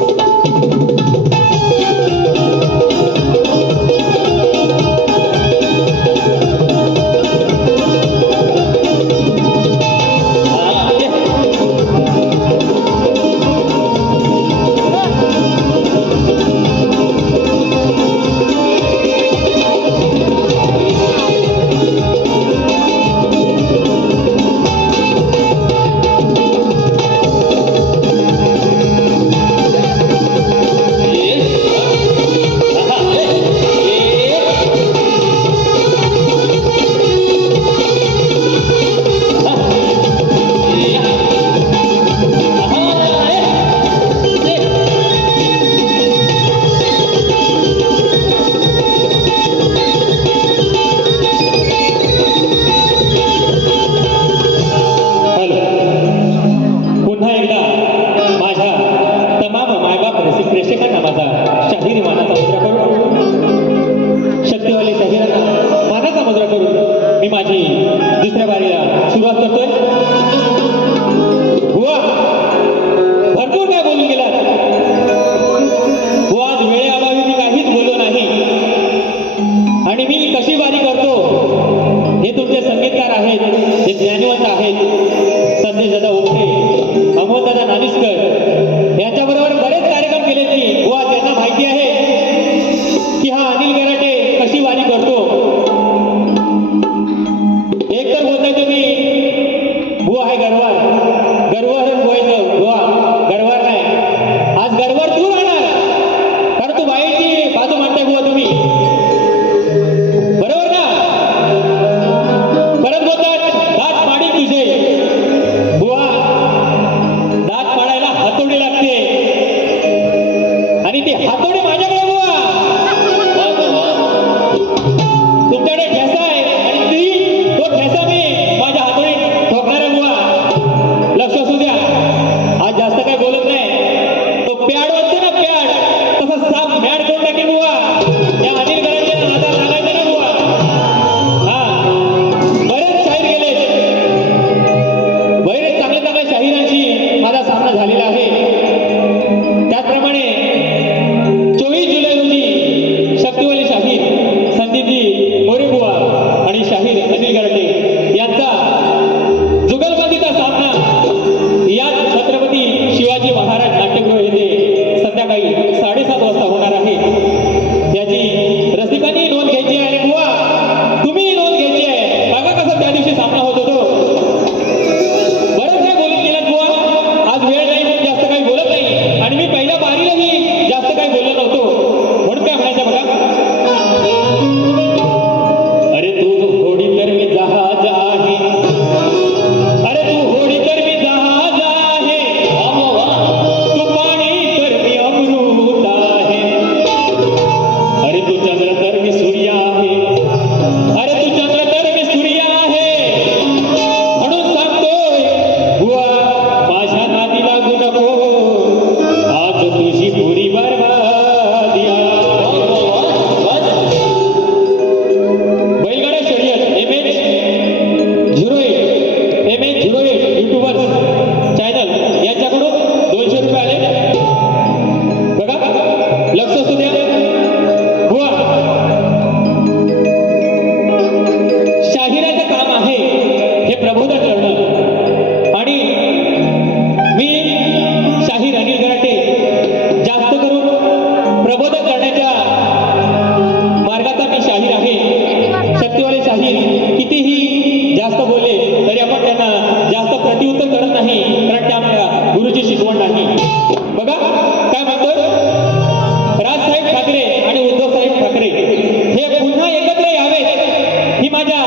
you. तरी आपण त्यांना जास्त प्रतिउत्तर करत नाही कारण त्या आपल्या गुरुची शिकवण नाही बघा काय म्हणतो राजसाहेब ठाकरे आणि उद्धव साहेब ठाकरे हे पुन्हा एकत्र यावेत. ही माझ्या